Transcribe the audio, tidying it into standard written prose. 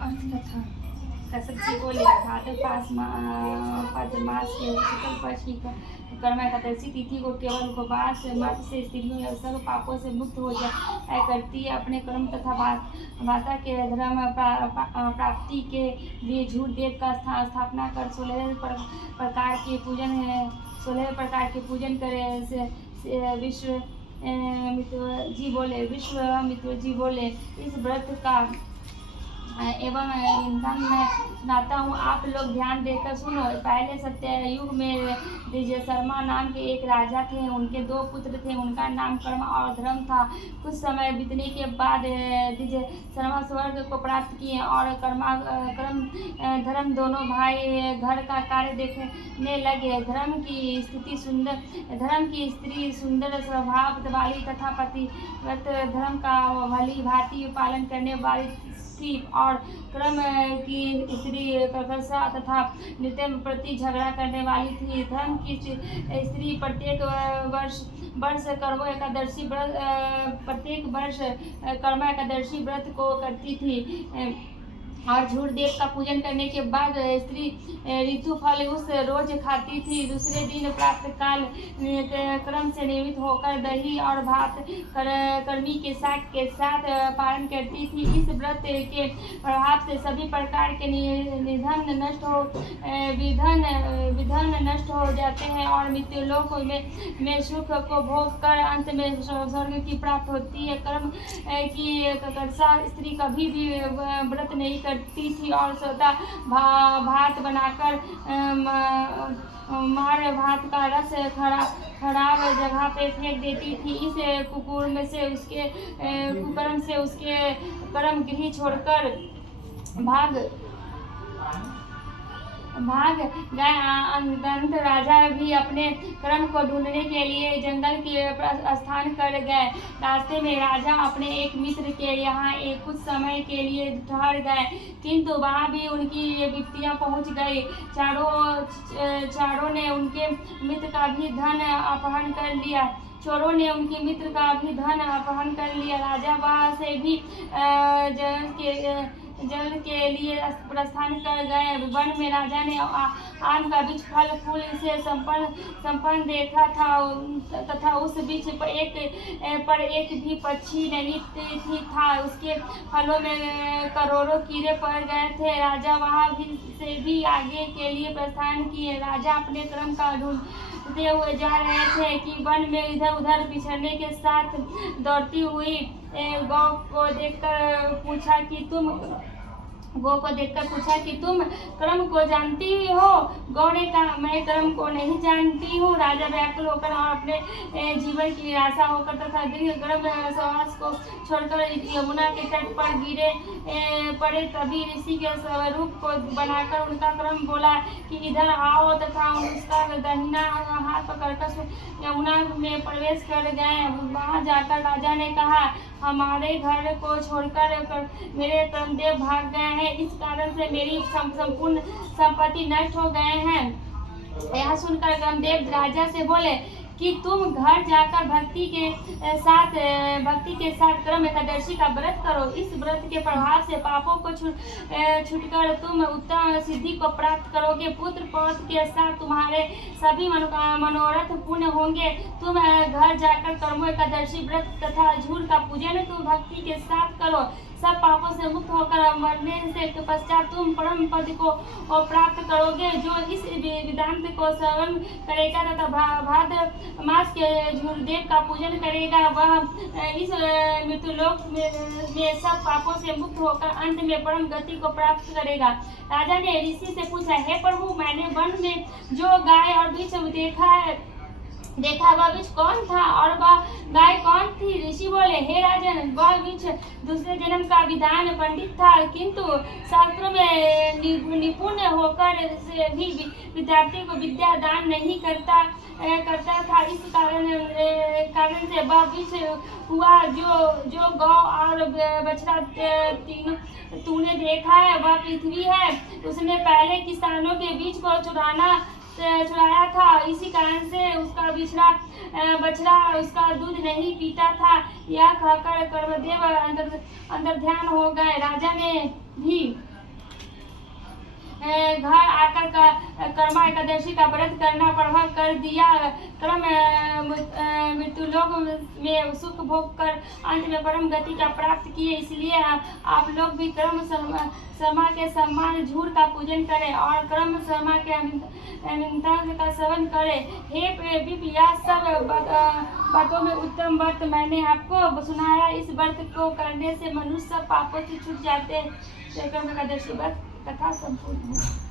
कथा कसक जी बोले भाद्र मास के शुक्ल पक्ष की कर्म एकादशी तिथि को केवल उपवास मात्र से स्त्रियों सब पापों से मुक्त हो जाए करती है। अपने कर्म तथा माता के धर्म प्राप्ति के लिए झूठ देव का स्थापना कर 16 प्रकार के पूजन करे से विश्वामित्र जी बोले इस व्रत का एवं ईंधन मैं सुनाता हूँ, आप लोग ध्यान देकर सुनो। पहले सत्ययुग में शर्मा नाम के एक राजा थे। उनके 2 पुत्र थे। उनका नाम कर्म और धर्म था। कुछ समय बीतने के बाद शर्मा स्वर्ग को प्राप्त किए और कर्म धर्म दोनों भाई घर का कार्य देखने लगे। धर्म की स्त्री सुंदर स्वभाव वाली तथा पतिव्रत धर्म का भली भांति पालन करने वाली थी और कर्म की स्त्री कर्कशा तथा नृत्य प्रति झगड़ा करने वाली थी। धर्म की स्त्री प्रत्येक वर्ष कर्म एकादशी व्रत को करती थी और झूठ देव का पूजन करने के बाद स्त्री ऋतु फल उस रोज खाती थी। दूसरे दिन प्रातः काल क्रम से निर्मित होकर दही और भात कर्मी के साथ पालन करती थी। इस व्रत के प्रभाव से सभी प्रकार के विघ्न नष्ट हो जाते हैं और मृत्युलोक में सुख को भोग कर अंत में स्वर्ग की प्राप्त होती है। कर्म की कर्कशा स्त्री कभी भी व्रत नहीं करती थी और सदा भात बनाकर मार भात का रस खराब जगह पे फेंक देती थी। इस कुकर्म से उसके कर्म गृह छोड़कर भाग गए। अंत राजा भी अपने कर्म को ढूंढने के लिए जंगल की स्थान कर गए। रास्ते में राजा अपने एक मित्र के यहाँ कुछ समय के लिए ठहर गए, किंतु वहाँ भी उनकी विपत्तियाँ पहुँच गई। चोरों ने उनके मित्र का भी धन अपहरण कर लिया। राजा वहाँ से भी जल के लिए प्रस्थान कर गए। वन में राजा ने आम का वृक्ष फल फूल से संपन्न देखा था तथा उस वृक्ष पर एक भी पक्षी नहीं था। उसके फलों में करोड़ों कीड़े पड़ गए थे। राजा वहां से भी आगे के लिए प्रस्थान किए। राजा अपने क्रम का ढूंढते हुए जा रहे थे कि वन में इधर उधर बिछड़ने के साथ दौड़ती हुई गौ को देखकर पूछा कि तुम कर्म को जानती हो? गौ ने कहा, मैं कर्म को नहीं जानती हूँ। राजा व्याकुल होकर और अपने जीवन की निराशा होकर तथा दीर्घ गर्भ सहवास को छोड़कर यमुना के तट पर गिरे पड़े। तभी ऋषि के स्वरूप को बनाकर उनका कर्म बोला कि इधर आओ तथा उसका दाहिना हाथ पकड़कर यमुना में प्रवेश कर गए। वहाँ जाकर राजा ने कहा, हमारे घर को छोड़कर मेरे कर्मदेव भाग गए हैं, इस कारण से मेरी संपूर्ण संपत्ति नष्ट हो गए हैं। यह सुनकर कर्मदेव राजा से बोले कि तुम घर जाकर भक्ति के साथ कर्म एकादशी का व्रत करो। इस व्रत के प्रभाव से पापों को छूटकर तुम उत्तम सिद्धि को प्राप्त करोगे। पुत्र पौत्र के साथ तुम्हारे सभी मनोरथ पूर्ण होंगे। तुम घर जाकर कर्म एकादशी व्रत तथा झूठ का पूजन तुम भक्ति के साथ करो। सब पापों से मुक्त होकर मरने से पश्चात तुम परम पद को प्राप्त करोगे। जो इस वेदांत को श्रवण करेगा तथा भाद्र मास के झूलदेव का पूजन करेगा, वह इस मृत्युलोक में सब पापों से मुक्त होकर अंत में परम गति को प्राप्त करेगा। राजा ने ऋषि से पूछा, हे प्रभु, मैंने वन में जो गाय और वृक्ष देखा वह वृक्ष कौन था और वह गाय कौन थी? ऋषि बोले, हे राजन, वह वृक्ष दूसरे जन्म का विद्वान पंडित था, किंतु शास्त्रों में निपुण होकर भी विद्यार्थी को विद्या दान नहीं करता था। इस कारण से वह वृक्ष हुआ। जो गौ और बछड़ा तूने देखा है वह पृथ्वी है। उसने पहले किसानों के बीच को चुराया था, इसी कारण से उसका बछड़ा उसका दूध नहीं पीता था। यह कहकर कर्मदेव अंतर्ध्यान हो गए। राजा ने भी घर आकर कर्मा एकादशी का व्रत करना प्रारंभ कर दिया। क्रम मृत्युलोक में सुख भोग कर अंत में परम गति का प्राप्त किए। इसलिए आप लोग भी क्रम शर्मा के सम्मान झूठ का पूजन करें और क्रम शर्मा के अमितांश का सेवन करें। हे यह सब बातों में उत्तम व्रत मैंने आपको सुनाया। इस व्रत को करने से मनुष्य पापों से छूट जाते हैं। एकादशी व्रत कथा संपूर्ण है।